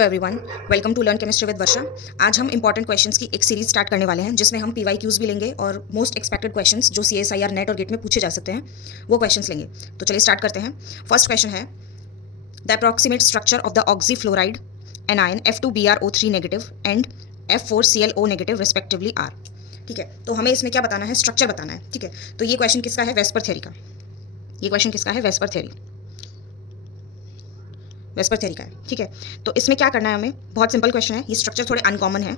Hello everyone, welcome to learn chemistry with Varsha. आज हम important questions की एक सीरीज स्टार्ट करने वाले हैं जिसमें हम PYQs भी लेंगे और मोस्ट एक्सपेक्टेड क्वेश्चंस जो CSIR नेट और गेट में पूछे जा सकते हैं वो क्वेश्चंस लेंगे। तो चलिए स्टार्ट करते हैं। फर्स्ट क्वेश्चन है the approximate structure of the oxyfluoride anion F2BrO3 negative and F4ClO negative respectively are. ठीक है, तो हमें इसमें क्या बताना है, स्ट्रक्चर बताना है। ठीक है, तो ये क्वेश्चन किसका है, वेस्पर थ्योरी का। ये क्वेश्चन किसका है, वेस्पर थ्योरी का है। ठीक है, तो इसमें क्या करना है हमें, बहुत सिंपल क्वेश्चन है। ये स्ट्रक्चर थोड़े अनकॉमन है,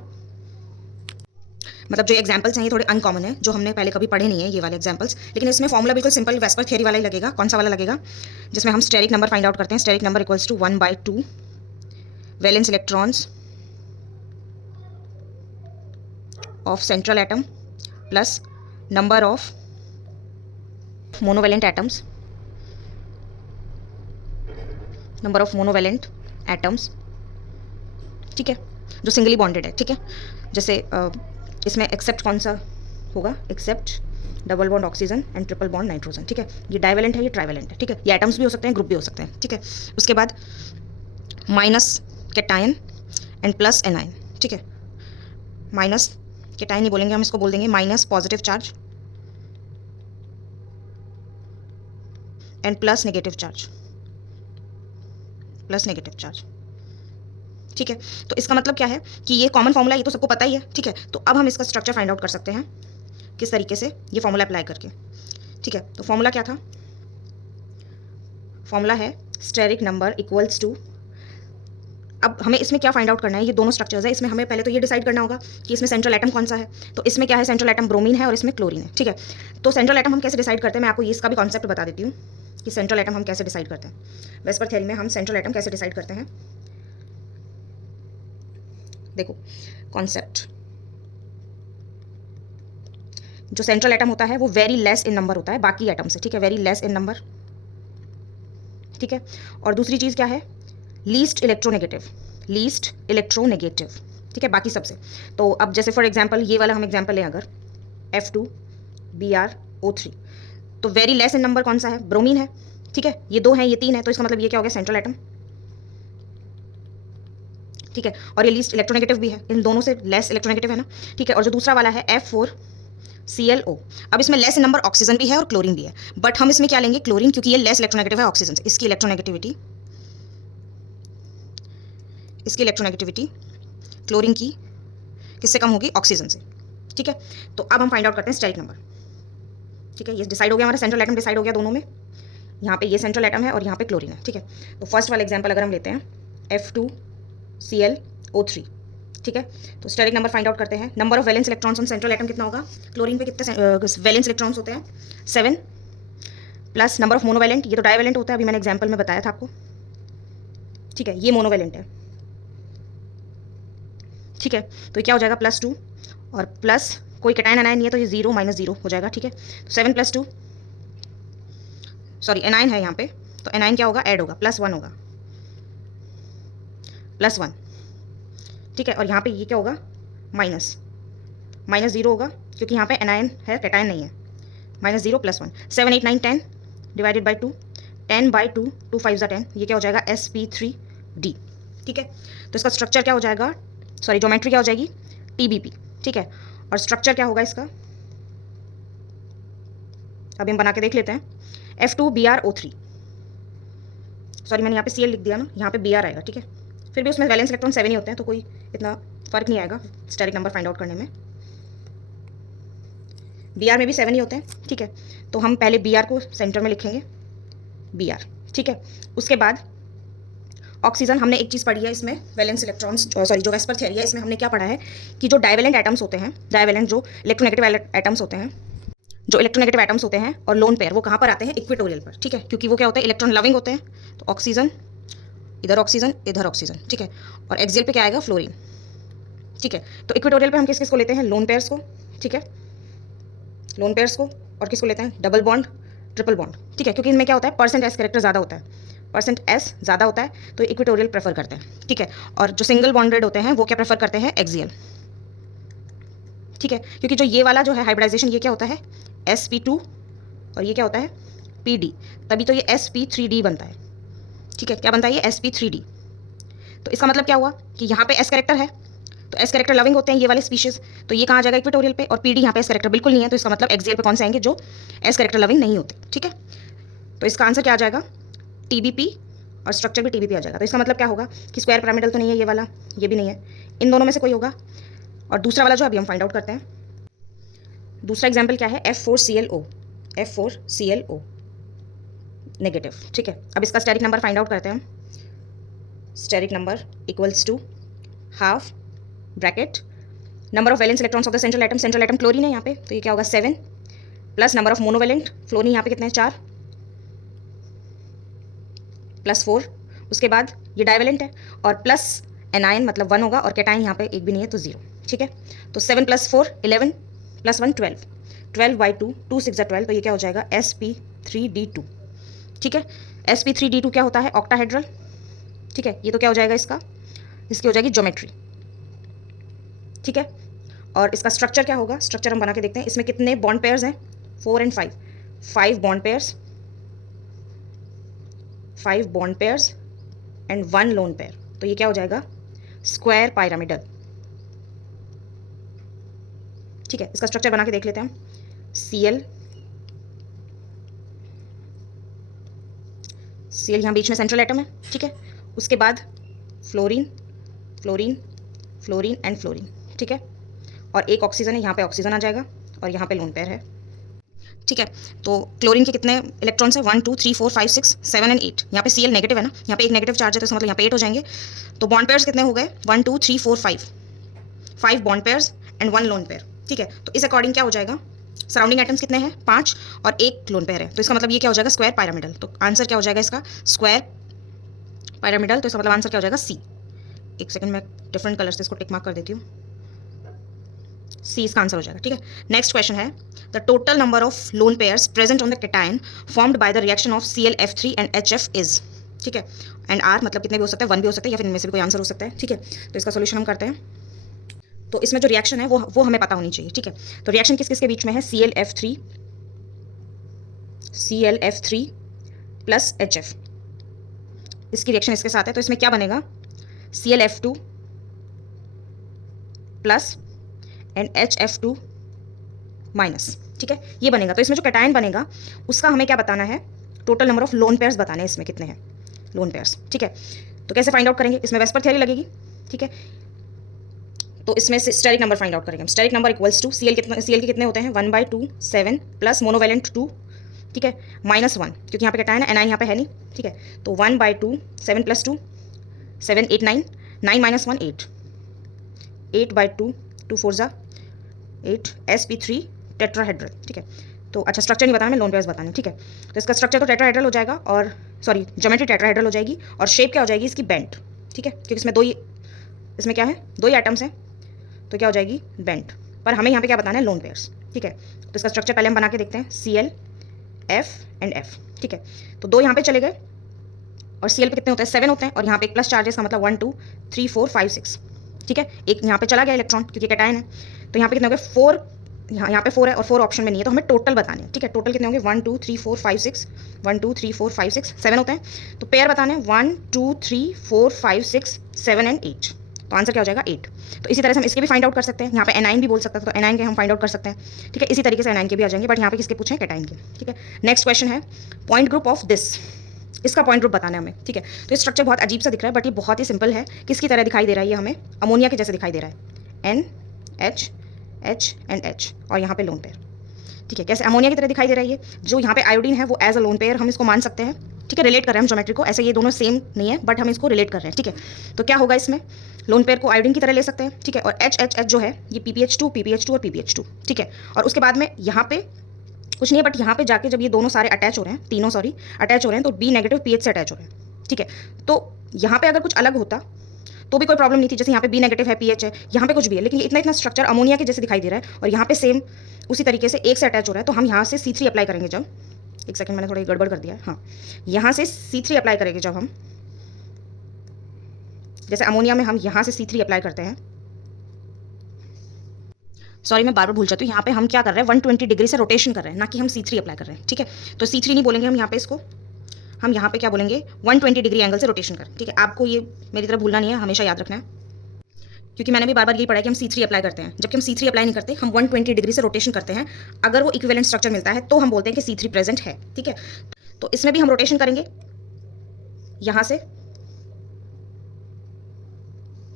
मतलब जो एग्जांपल्स हैं ये थोड़े अनकॉमन है, जो हमने पहले कभी पढ़े नहीं है ये वाले एग्जांपल्स। लेकिन इसमें फॉर्मूला बिल्कुल सिंपल वेस्पर थ्योरी वाला ही लगेगा। कौन सा वाला लगेगा, जिसमें हम स्टेरिक नंबर फाइंड आउट करते हैं। Steric number equals to 1/2 valence electrons of central atom plus number of monovalent atoms, number of monovalent atoms. ठीक है, जो सिंगली बॉन्डेड है। ठीक है, जैसे इसमें एक्सेप्ट कौन सा होगा, except double bond oxygen and triple bond nitrogen. ठीक है, ये डाइवेलेंट है, ये ट्राइवेलेंट है। ठीक है, ये एटम्स भी हो सकते हैं, ग्रुप भी हो सकते हैं। ठीक है, उसके बाद minus cation and plus anion. ठीक है, माइनस कैटायन ही बोलेंगे हम, इसको बोल देंगे minus positive charge and plus negative charge, plus negative charge. ठीक है, तो इसका मतलब क्या है कि ये कॉमन फॉर्मूला, ये तो सबको पता ही है। ठीक है, तो अब हम इसका स्ट्रक्चर फाइंड आउट कर सकते हैं किस तरीके से, ये फॉर्मूला अप्लाई करके। ठीक है, तो फॉर्मूला क्या था, फॉर्मूला है स्टेरिक नंबर इक्वल्स टू, अब हमें इसमें क्या फाइंड आउट करना है, ये दोनों स्ट्रक्चर्स है। इसमें हमें पहले तो ये डिसाइड करना होगा कि इसमें सेंट्रल एटम कौन सा है। तो इसमें क्या है, सेंट्रल एटम ब्रोमीन है और इसमें क्लोरीन है। ठीक है, तो सेंट्रल एटम हम कैसे डिसाइड करते हैं, मैं आपको इसका भी कॉन्सेप्ट बता देती हूँ कि सेंट्रल एटम हम कैसे डिसाइड करते हैं। वेस्पर थ्योरी में हम सेंट्रल एटम कैसे डिसाइड करते हैं, देखो कॉन्सेप्ट। जो सेंट्रल एटम होता है वो वेरी लेस इन नंबर होता है बाकी एटम से। ठीक है, वेरी लेस इन नंबर। ठीक है, और दूसरी चीज़ क्या है, लीस्ट इलेक्ट्रोनेगेटिव, लीस्ट इलेक्ट्रोनेगेटिव। ठीक है, बाकी सबसे। तो अब जैसे फॉर एग्जांपल ये वाला हम एग्जांपल लें, अगर F2BrO3, तो वेरी लेस इन नंबर कौन सा है, ब्रोमीन है। ठीक है, ये 2 हैं, ये 3 है, तो इसका मतलब ये क्या हो गया, सेंट्रल एटम। ठीक है, और ये लीस्ट इलेक्ट्रोनेगेटिव भी है, इन दोनों से लेस इलेक्ट्रोनेगेटिव है ना। ठीक है, और जो दूसरा वाला है F4ClO, अब इसमें लेस नंबर ऑक्सीजन भी है और क्लोरीन भी है, बट हम इसमें क्या लेंगे, क्लोरीन, क्योंकि ये लेस इलेक्ट्रोनेगेटिव है ऑक्सीजन से। इसकी इलेक्ट्रोनेगेटिविटी क्लोरीन की किससे कम होगी, ऑक्सीजन से। ठीक है, तो अब हम फाइंड आउट करते हैं स्टेरिक नंबर। ठीक है, ये डिसाइड हो गया, हमारा सेंट्रल एटम डिसाइड हो गया दोनों में। यहाँ पे ये सेंट्रल एटम है और यहाँ पे क्लोरीन है। ठीक है, तो फर्स्ट वाला एग्जाम्पल अगर हम लेते हैं F2ClO3। ठीक है, तो स्टेरिक नंबर फाइंड आउट करते हैं। Number of valence electrons on central atom कितना होगा, क्लोरीन पे कितने वैलेंस इलेक्ट्रॉन्स होते हैं, 7, प्लस नंबर ऑफ मोनोवैलेंट, ये तो डाइवैलेंट होता है, अभी मैंने एग्जाम्पल में बताया था आपको। ठीक है, ये मोनोवैलेंट है। ठीक है, तो ये क्या हो जाएगा, +2, और प्लस कोई कैटायन एनायन नहीं है तो ये 0 - 0 हो जाएगा। ठीक है, तो 7 + 2, सॉरी एनायन है यहाँ पे, तो एनायन क्या होगा, ऐड होगा, +1 होगा, +1। ठीक है, और यहाँ पे ये क्या होगा, -0 होगा, क्योंकि यहाँ पे एनायन है, कैटायन नहीं है। -0 +1, 7 8 9 10 डिवाइडेड बाई 2, 10/2, 2 5 10, ये क्या हो जाएगा, sp3d। ठीक है, तो इसका स्ट्रक्चर क्या हो जाएगा, सॉरी ज्योमेट्री क्या हो जाएगी, TBP। ठीक है, और स्ट्रक्चर क्या होगा इसका, अभी हम बना के देख लेते हैं। F2BrO3, सॉरी मैंने यहाँ पे Cl लिख दिया ना, यहाँ पे Br आएगा। ठीक है, फिर भी उसमें वैलेंस इलेक्ट्रॉन 7 ही होते हैं, तो कोई इतना फर्क नहीं आएगा स्टेरिक नंबर फाइंड आउट करने में। Br में भी 7 ही होते हैं। ठीक है, तो हम पहले Br को सेंटर में लिखेंगे, Br। ठीक है, उसके बाद ऑक्सीजन, हमने एक चीज़ पढ़ी है इसमें, वैलेंस इलेक्ट्रॉन्स, सॉरी जो वेस्पर थ्योरी है, इसमें हमने क्या पढ़ा है कि जो डाइवेलेंट एटम्स होते हैं, डाइवेलेंट जो इलेक्ट्रोनेगेटिव एटम्स होते हैं, जो इलेक्ट्रोनेगेटिव एटम्स होते हैं और लोन पेयर, वो कहाँ पर आते हैं, इक्वेटोरियल पर। ठीक है, क्योंकि वो क्या होते हैं, इलेक्ट्रॉन लविंग होते हैं। तो ऑक्सीजन इधर, ऑक्सीजन इधर, ऑक्सीजन। ठीक है, और एक्सियल पे क्या आएगा, फ्लोरीन। ठीक है, तो इक्वेटोरियल पे हम किस किस को लेते हैं, लोन पेयर्स को। ठीक है, लोन पेयर्स को, और किसको लेते हैं, डबल बॉन्ड, ट्रिपल बॉन्ड। ठीक है, क्योंकि इनमें क्या होता है, %S कैरेक्टर ज़्यादा होता है, %S ज़्यादा होता है, तो इक्वेटोरियल प्रेफर करते हैं। ठीक है, और जो सिंगल बॉन्डेड होते हैं वो क्या प्रेफर करते हैं, एक्सियल। ठीक है, क्योंकि जो ये वाला जो है हाइब्रिडाइजेशन, ये क्या होता है, sp2, और ये क्या होता है, PD, तभी तो ये sp3d बनता है। ठीक है, क्या बनता है ये, sp3d। तो इसका मतलब क्या हुआ कि यहाँ पे एस कैरेक्टर है, तो एस कैरेक्टर लविंग होते हैं ये वाले स्पीशीज, तो ये कहाँ आ जाएगा इक्वेटोरियल पे, और पीडी यहाँ पे एस कैरेक्टर बिल्कुल नहीं है, तो इसका मतलब एक्सियल पे कौन से आएंगे, जो एस कैरेक्टर लविंग नहीं होते। ठीक है, तो इसका आंसर क्या आ जाएगा, टीबीपी, और स्ट्रक्चर भी टीबीपी आ जाएगा। तो इसका मतलब क्या होगा कि स्क्वायर पिरामिडल तो नहीं है ये वाला, ये भी नहीं है, इन दोनों में से कोई होगा। और दूसरा वाला जो अभी हम फाइंड आउट करते हैं, दूसरा एग्जाम्पल क्या है, F4ClO, F4ClO नेगेटिव। ठीक है, अब इसका स्टेरिक नंबर फाइंड आउट करते हैं हम। Steric number equals to half bracket number of valence electrons of the central atom chlorine है यहाँ पे, तो ये क्या होगा 7, plus number of monovalent fluorine यहाँ पे कितने हैं 4, प्लस 4, उसके बाद ये डाइवेलेंट है, और प्लस एनायन मतलब 1 होगा, और कैटाइन यहाँ पे एक भी नहीं है तो 0। ठीक है, तो 7 + 4 11 + 1 12, 12/2, 2 6 12, तो ये क्या हो जाएगा sp3d2। ठीक है, sp3d2 क्या होता है, ऑक्टाहेड्रल। ठीक है, ये तो क्या हो जाएगा इसकी हो जाएगी ज्योमेट्री। ठीक है, और इसका स्ट्रक्चर क्या होगा, स्ट्रक्चर हम बना के देखते हैं। इसमें कितने बॉन्ड पेयर्स हैं, 4 और 5, 5 bond pairs, 5 bond pairs and 1 lone pair, तो ये क्या हो जाएगा स्क्वायर पिरामिडल। ठीक है, इसका स्ट्रक्चर बना के देख लेते हैं हम। Cl यहाँ बीच में सेंट्रल एटम है। ठीक है, उसके बाद fluorine fluorine fluorine and fluorine. ठीक है, और एक ऑक्सीजन है, यहाँ पे ऑक्सीजन आ जाएगा, और यहाँ पे लोन पेयर है। ठीक है, तो क्लोरीन के कितने इलेक्ट्रॉन्स हैं, 1 2 3 4 5 6 7 एंड 8। यहाँ पे Cl नेगेटिव है ना, यहाँ पे एक नेगेटिव चार्ज है, तो इसका मतलब यहाँ पे 8 हो जाएंगे। तो बॉन्ड पेयर्स कितने हो गए, 1 2 3 4 5, 5 bond pairs and 1 lone pair. ठीक है, तो इस अकॉर्डिंग क्या हो जाएगा, सराउंडिंग एटम्स कितने हैं 5, और एक लोन पेयर है, तो इसका मतलब ये क्या हो जाएगा स्क्वायर पिरामिडल। तो आंसर क्या हो जाएगा इसका स्क्वायर पिरामिडल, तो इसका मतलब आंसर क्या हो जाएगा सी। एक सेकंड, मैं डिफरेंट कलर से इसको टिक मार्क कर देती हूँ, सी इसका आंसर हो जाएगा। ठीक है, नेक्स्ट क्वेश्चन है, the total number of lone pairs present on the cation formed by the reaction of ClF3 and HF is. ठीक है, एंड आर मतलब कितने भी हो सकते हैं, 1 भी हो सकता है, या फिर इनमें से भी कोई आंसर हो सकता है। ठीक है, तो इसका सोल्यूशन हम करते हैं। तो इसमें जो रिएक्शन है वो हमें पता होनी चाहिए। ठीक है, तो रिएक्शन किस किसके बीच में है, ClF3 प्लस HF, इसकी रिएक्शन इसके साथ है, तो इसमें क्या बनेगा, ClF2 plus and HF2 minus. ठीक है, ये बनेगा। तो इसमें जो कैटायन बनेगा उसका हमें क्या बताना है, total number of lone pairs बताने हैं, इसमें कितने हैं लोन पेयर्स। ठीक है, तो कैसे फाइंड आउट करेंगे, इसमें वेस्पर थ्योरी लगेगी। ठीक है, तो इसमें से स्टेरिक नंबर फाइंड आउट करेंगे हम। Steric number equals to Cl के कितने होते हैं, 1/2 7 प्लस मोनोवेलेंट 2। ठीक है, -1 क्योंकि यहाँ पे कैटायन है, एनायन यहाँ पे है नहीं। ठीक है, तो 1/2 7 + 2 7 8 9 9 - 1 8 8/2 2 4 ज़ा 8 sp3 टेट्राहेड्रल। ठीक है, तो अच्छा स्ट्रक्चर नहीं बताना, मैं लोन पेयर्स बताने। ठीक है, तो इसका स्ट्रक्चर तो टेट्राहेड्रल हो जाएगा, और सॉरी ज्योमेट्री टेट्राहेड्रल हो जाएगी, और शेप क्या हो जाएगी इसकी बेंट। ठीक है, क्योंकि इसमें क्या है, 2 ही एटम्स हैं, तो क्या हो जाएगी बेंट। पर हमें यहाँ पे क्या बताना है, लोन पेयर्स। ठीक है, तो इसका स्ट्रक्चर पहले हम बना के देखते हैं, Cl F एंड F। ठीक है, तो 2 यहाँ पे चले गए, और Cl पे कितने होते हैं 7 होते हैं, और यहाँ पे एक प्लस चार्जेस का मतलब 1 2 3 4 5 6। ठीक है, एक यहाँ पे चला गया इलेक्ट्रॉन क्योंकि कैटायन है, तो यहाँ पे कितने हो गए 4, यहाँ पे 4 है, और 4 ऑप्शन में नहीं है, तो हमें टोटल बताने हैं। ठीक है, टोटल कितने होंगे 1 2 3 4 5 6 1 2 3 4 5 6 7 होते हैं, तो पेयर बताने हैं 1 2 3 4 5 6 7 एंड 8। तो आंसर क्या हो जाएगा 8। तो इसी तरह से हम इसके भी फाइंड आउट कर सकते हैं, यहाँ पे एनाइन भी बोल सकता था, तो एनाइन के हम फाइंड आउट कर सकते हैं। ठीक है, इसी तरीके से एनाइन के भी आ जाएंगे, बट यहाँ पे किसके पूछे, कैटाइन के। ठीक है, नेक्स्ट क्वेश्चन है, पॉइंट ग्रुप ऑफ दिस, इसका पॉइंट ग्रुप बताना है हमें। ठीक है, तो ये स्ट्रक्चर बहुत अजीब सा दिख रहा है, बट ये बहुत ही सिंपल है। किसकी तरह दिखाई दे रहा है, ये हमें अमोनिया के जैसे दिखाई दे रहा है, NH H एंड H, और यहाँ पे लोन पेयर। ठीक है, कैसे अमोनिया की तरह दिखाई दे रहा है, ये जो यहाँ पे आयोडीन है वो एज अ लोन पेयर हम इसको मान सकते हैं। ठीक है, रिलेट कर रहे हैं हम ज्योमेट्री को, ऐसे ये दोनों सेम नहीं है, बट हम इसको रिलेट कर रहे हैं। ठीक है, तो क्या होगा, इसमें लोन पेयर को आयोडीन की तरह ले सकते हैं। ठीक है, और HH जो है ये PPH2 और PPH2। ठीक है, और उसके बाद में यहाँ पे कुछ नहीं है, बट यहाँ पे जाके जब ये दोनों सारे अटैच हो रहे हैं, तीनों सॉरी अटैच हो रहे हैं, तो B नेगेटिव पीएच से अटैच हो रहे हैं। ठीक है, तो यहाँ पे अगर कुछ अलग होता तो भी कोई प्रॉब्लम नहीं थी, जैसे यहाँ पे B नेगेटिव है, पीएच है, यहाँ पे कुछ भी है, लेकिन ये इतना स्ट्रक्चर अमोनिया के जैसे दिखाई दे रहा है, और यहाँ पे सेम उसी तरीके से एक से अटैच हो रहा है, तो हम यहाँ से C3 अप्लाई करेंगे जब, एक सेकंड मैंने थोड़ा गड़बड़ कर दिया है, हाँ, यहाँ से C3 अप्लाई करेंगे जब हम, जैसे अमोनिया में हम यहाँ से C3 अप्लाई करते हैं, सॉरी मैं बार बार भूल जाती हूँ, यहाँ पे हम क्या कर रहे हैं 120 डिग्री से रोटेशन कर रहे हैं, ना कि हम C3 अप्लाई कर रहे हैं। ठीक है, तो C3 नहीं बोलेंगे हम यहाँ पे इसको, हम यहाँ पे क्या बोलेंगे 120 डिग्री एंगल से रोटेशन करें, ठीक है। आपको ये मेरी तरह भूलना नहीं है, हमेशा याद रखना है, क्योंकि मैंने भी बार बार यही पढ़ा है कि हम C3 अप्लाई करते हैं, जबकि हम C3 अप्लाई नहीं करते, हम 120 डिग्री से रोटेशन करते हैं। अगर वो इक्विवेलेंट स्ट्रक्चर मिलता है तो हम बोलते हैं कि C3 प्रेजेंट है, ठीक है। तो इसमें भी हम रोटेशन करेंगे यहाँ से,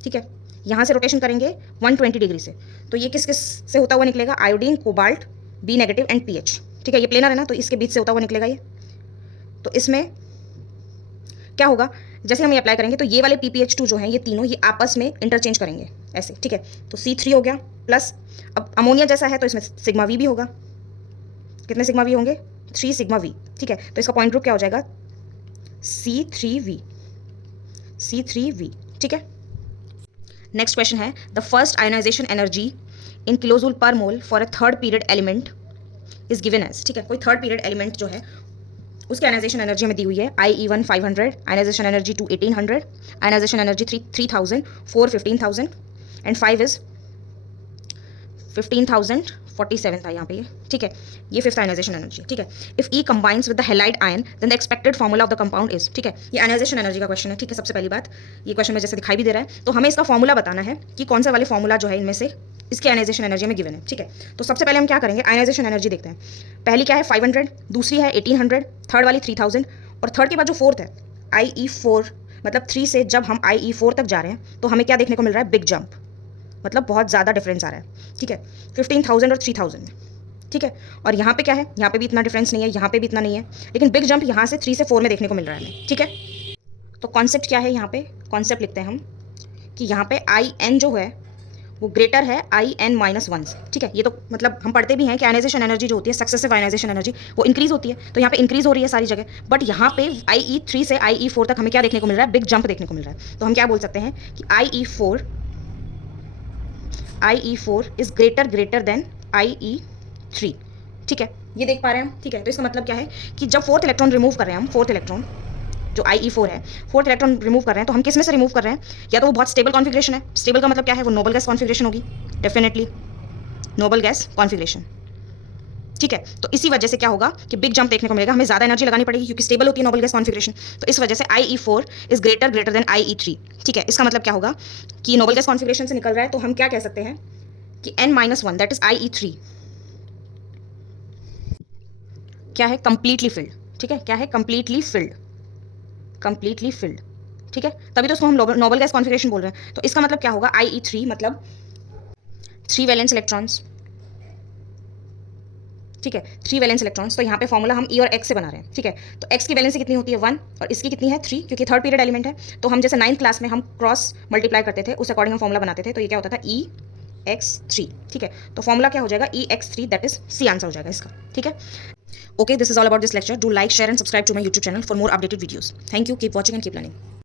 ठीक है, यहाँ से रोटेशन करेंगे 120 डिग्री से। तो ये किस किस से होता हुआ निकलेगा, iodine, cobalt, B negative and PH, ठीक है। ये प्लेनर है ना, तो इसके बीच से होता हुआ निकलेगा ये। तो इसमें क्या होगा, जैसे हम ये अप्लाई करेंगे तो ये वाले PPH2 जो हैं, ये तीनों ये आपस में इंटरचेंज करेंगे ऐसे, ठीक है। तो C3 हो गया प्लस, अब अमोनिया जैसा है तो इसमें सिग्मा V भी होगा। कितने सिग्मा V होंगे, 3 सिग्मा V, ठीक है। तो इसका पॉइंट ग्रुप क्या हो जाएगा, C3V, C3V, ठीक है। नेक्स्ट क्वेश्चन है, the first ionisation energy in kilojoule per mole for a third period element is given as, ठीक है। कोई थर्ड पीरियड एलिमेंट जो है उसकी आयनाइजेशन एनर्जी हमें दी हुई है, IE1 500, ionisation energy 2 1800, ionisation energy 3 3000, 4 15000 and 5 is 15047 था यहाँ पे, ठीक है। ये फिफ्थ आयनाइजेशन एनर्जी, ठीक है। If E combines with the halide ion then the expected formula of the compound is, ठीक है। ये आयनाइजेशन एनर्जी का क्वेश्चन है, ठीक है। सबसे पहली बात, ये क्वेश्चन में जैसे दिखाई भी दे रहा है, तो हमें इसका फॉर्मूला बताना है कि कौन सा वाले फॉर्मूला जो है इनमें से इसकी आयनाइजेशन एनर्जी में गिवन है, ठीक है। तो सबसे पहले हम क्या करेंगे, आयनाइजेशन एनर्जी देखते हैं। पहली क्या है 500, दूसरी है 1800, थर्ड वाली 3000, और थर्ड के बाद जो फोर्थ है IE4, मतलब 3 से जब हम IE4 तक जा रहे हैं तो हमें क्या देखने को मिल रहा है, बिग जंप, मतलब बहुत ज़्यादा डिफरेंस आ रहा है, ठीक है। 15000 और 3000, ठीक है। और यहाँ पे क्या है, यहाँ पे भी इतना डिफरेंस नहीं है, यहाँ पे भी इतना नहीं है, लेकिन बिग जंप यहाँ से 3 से 4 में देखने को मिल रहा है हमें, ठीक है। तो कॉन्सेप्ट क्या है, यहाँ पे कॉन्सेप्ट लिखते हैं हम कि यहाँ पे IN जो है वो ग्रेटर है IN-1 से, ठीक है। ये तो मतलब हम पढ़ते भी हैं कि आयनाइजेशन एनर्जी जो होती है, सक्सेसिव आयनाइजेशन एनर्जी, वो इंक्रीज होती है। तो यहाँ पे इंक्रीज हो रही है सारी जगह, बट यहाँ पे IE3 से IE4 तक हमें क्या देखने को मिल रहा है, बिग जंप देखने को मिल रहा है। तो हम क्या बोल सकते हैं कि IE4 is greater than IE3, ठीक है। ये देख पा रहे हैं हम, ठीक है। तो इसका मतलब क्या है कि जब फोर्थ इलेक्ट्रॉन रिमूव कर रहे हैं हम, फोर्थ इलेक्ट्रॉन जो IE4 है, फोर्थ इलेक्ट्रॉन रिमूव कर रहे हैं, तो हम किस में से रिमूव कर रहे हैं, या तो वो बहुत स्टेबल कॉन्फिगरेशन है, स्टेबल का मतलब क्या है, वो नोबल गैस कॉन्फिगरेशन होगी, डेफिनेटली नोबल गैस कॉन्फिगरेशन, ठीक है। तो इसी वजह से क्या होगा कि बिग जंप देखने को मिलेगा, हमें ज़्यादा एनर्जी लगानी पड़ेगी क्योंकि स्टेबल होती है नोबल गैस कॉन्फिगरेशन। तो इस वजह से IE4 is greater than IE3, ठीक है। इसका मतलब क्या होगा कि नोबल गैस कॉन्फिगरेशन से निकल रहा है, तो हम क्या कह सकते हैं कि N-1 दैट इज IE3 क्या है, कंप्लीटली फिल्ड, ठीक है। क्या है, कंप्लीटली फिल्ड, ठीक है। तभी तो उसको हम नोबल गैस कॉन्फिगरेशन बोल रहे हैं। तो इसका मतलब क्या होगा, IE3 मतलब 3 वैलेंस इलेक्ट्रॉन्स, ठीक है, 3 वैलेंस इलेक्ट्रॉन्स। तो यहाँ पे फॉर्मूला हम E और X से बना रहे हैं, ठीक है। तो X की वैलेंसी कितनी होती है 1 और इसकी कितनी है 3, क्योंकि थर्ड पीरियड एलिमेंट है। तो हम जैसे 9th क्लास में हम क्रॉस मल्टीप्लाई करते थे, उस अकॉर्डिंग हम फॉर्मूला बनाते थे। तो ये क्या होता था, EX3, ठीक है। तो फॉर्मूला क्या हो जाएगा, EX3, that is C answer हो जाएगा इसका, ठीक है। Okay, this is all about this lecture. Do like, share and subscribe to my YouTube channel for more updated videos. Thank you. Keep watching and keep learning.